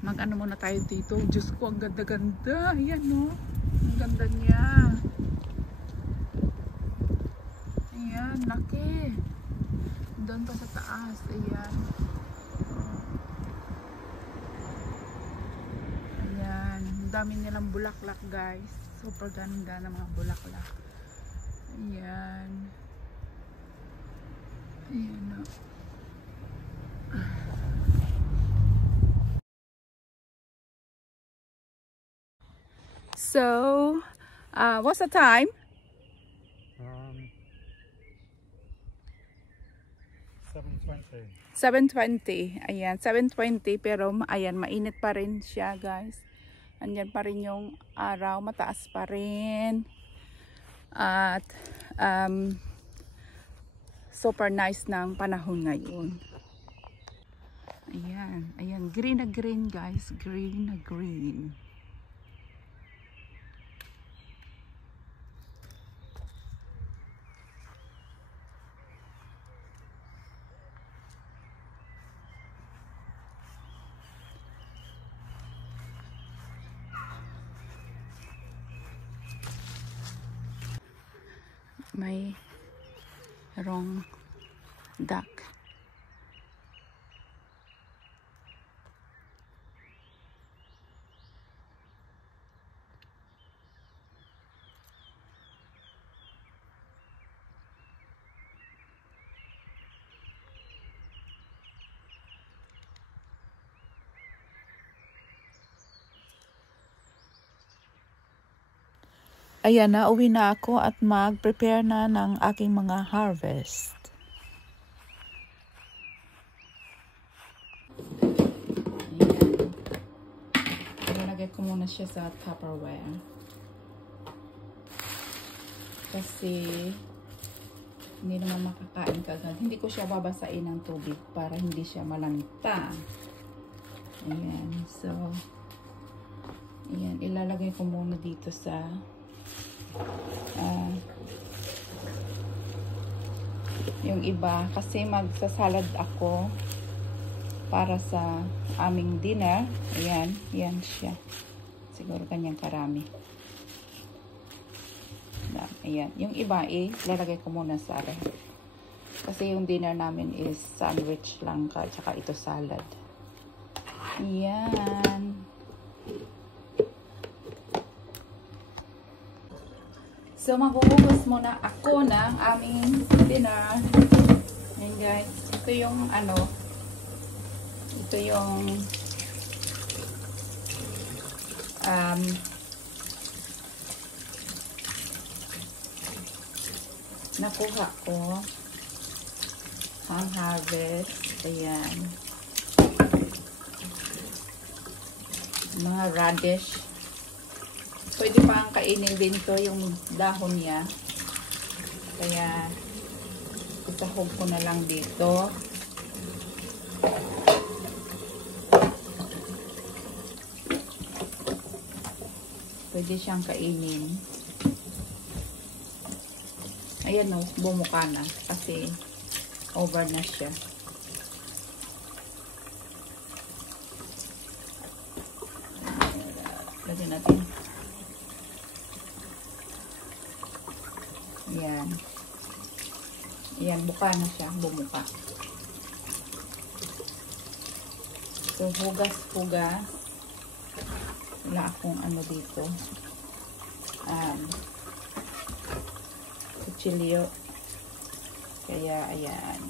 Mag-ano muna tayo dito. Diyos ko, ang ganda-ganda. Ayan, no? Ang ganda niya. Ayan, laki. Doon pa sa taas. Ayan. Ayan. Ang dami nilang bulaklak, guys. Super ganda ng mga bulaklak. Ayan. Ayan, no? So, what's the time? 7:20. 7:20. Ayan, 7:20 pero ayan, mainit pa rin siya, guys. Andyan pa rin yung araw, mataas pa rin. At super nice ng panahon ngayon. Ayan, ayan, green na green, guys. Green na green. May wrong duck. Ayan, nauwi na ako at mag-prepare na ng aking mga harvest. Ayan. Ilalagay ko muna siya sa Tupperware. Kasi hindi naman makakain kagad. Hindi ko siya babasain ng tubig para hindi siya malanta. Ayan. So, ayan. Ilalagay ko muna dito sa yung iba kasi magsasalad ako para sa aming dinner. Ayan, yan siya. Siguro kanyang karami. Ayan, yung iba lalagay ko muna sa ref. Kasi yung dinner namin is sandwich lang tsaka ito salad. Ayan. So, maghuhugas muna ako ng aming dinner. Ayan, guys. Ito yung ito yung nakuha ko ang harvest. Ayan. Mga radish. Pwede pang kainin din to yung dahon niya. Kaya, isahog ko na lang dito. Pwede siyang kainin. Ayan, no, bumuka na. Kasi, over na siya. Lagyan natin. Ayan. Ayan, buka na siya. Bumuka. So, hugas-hugas. Wala akong dito. Kutsilyo. Kaya, ayan.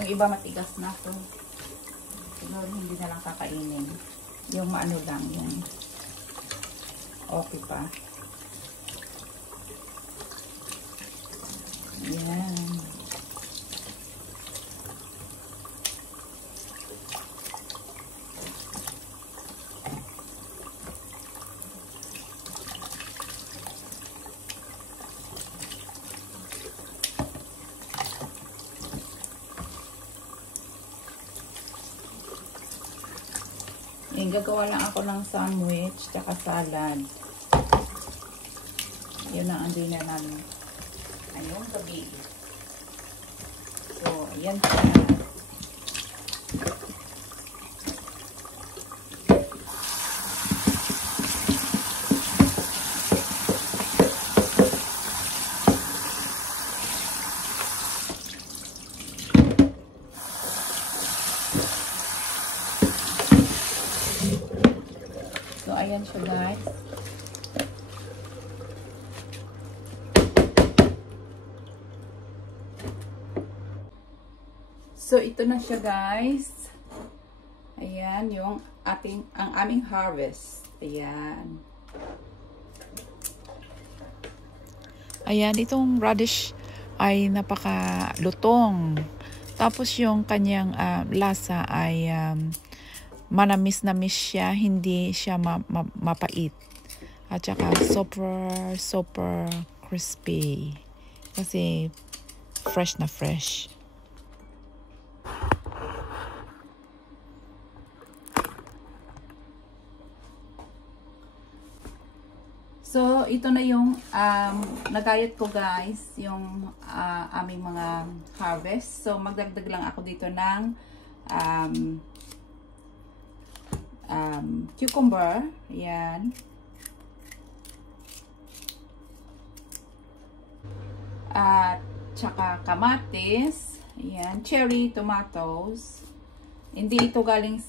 Yung iba matigas na to. Siguro hindi na lang kakainin. Yung lang, yung okay pa. Ayan. Gagawa lang ako ng sandwich tsaka salad. Yun ang dinner namin ngayong gabi. So, ayan siya. So, ayan siya guys. So, ito na siya guys. Ayan, ang aming harvest. Ayan. Ayan, itong radish ay napakalutong. Tapos yung kanyang lasa ay manamis-namis siya, hindi siya mapait. At saka super crispy. Kasi fresh na fresh. So, ito na yung nagayat ko guys, yung aming mga harvest. So, magdagdag lang ako dito ng cucumber. Ayan. At tsaka kamatis. Ayan. Cherry tomatoes. Hindi ito galing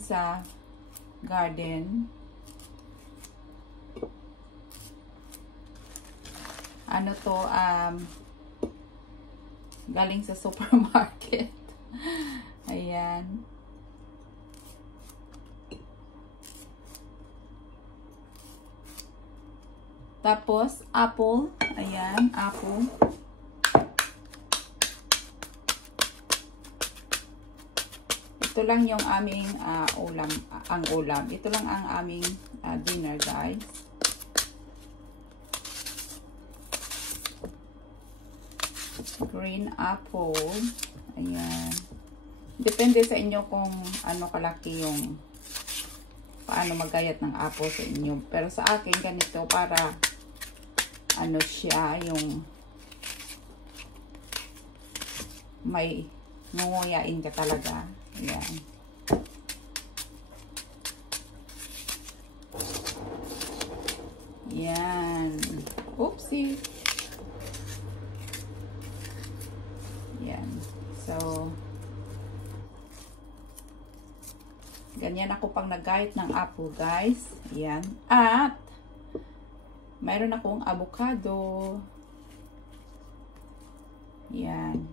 sa garden. Ano to, galing sa supermarket. Ayan. Tapos, apple. Ayan, apple. Ito lang yung aming ulam. Ito lang ang aming dinner, guys. Green apple. Ayan. Depende sa inyo kung ano kalaki yung paano magayat ng apple sa inyo. Pero sa akin, ganito para ano siya, yung may ngunguyain ka talaga. Ayan. Yan. Oopsie. Yan. So, ganyan ako pang nagayat ng apple, guys. Yan. At, mayroon akong avocado. Yan.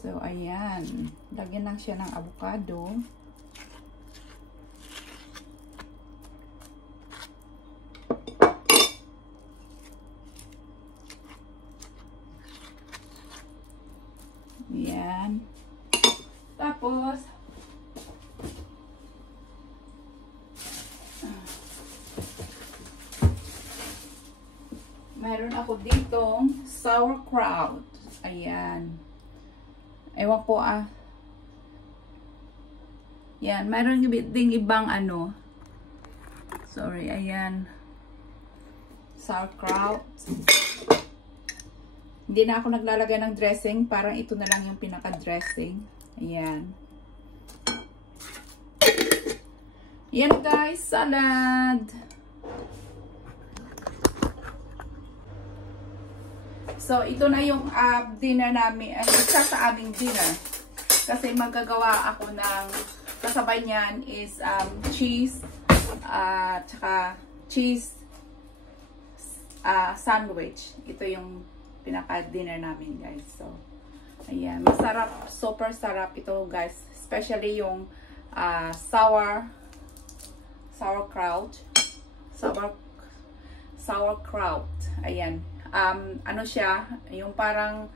So, ayan. Lagyan lang siya ng avocado. Ayan. Tapos, mayroon ako ditong sauerkraut. Ayan. Ewan ko Yan. Mayroon ding ibang ano. Sorry. Ayan. Sauerkraut. Hindi na ako naglalagay ng dressing. Parang ito na lang yung pinaka-dressing. Ayan. Yan guys. Salad. So, ito na yung dinner namin. Isa sa aming dinner. Kasi magagawa ako ng kasabay niyan is cheese. Tsaka cheese sandwich. Ito yung pinaka-dinner namin guys. So, ayan. Masarap. Super sarap ito guys. Especially yung sauerkraut. Sauerkraut. Ayan. Ano siya, yung parang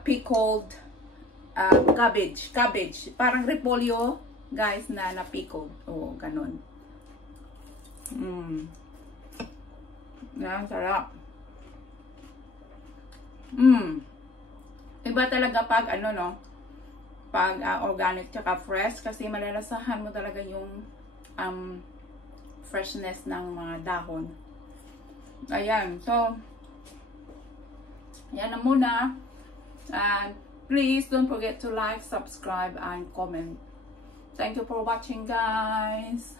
pickled cabbage, parang repolyo guys na pickled. Oo, ganun. Yan, sarap. Iba talaga pag ano no, pag organic tsaka fresh, kasi malalasahan mo talaga yung freshness ng mga dahon. Ayan, so yan na muna. And please don't forget to like, subscribe, and comment. Thank you for watching, guys.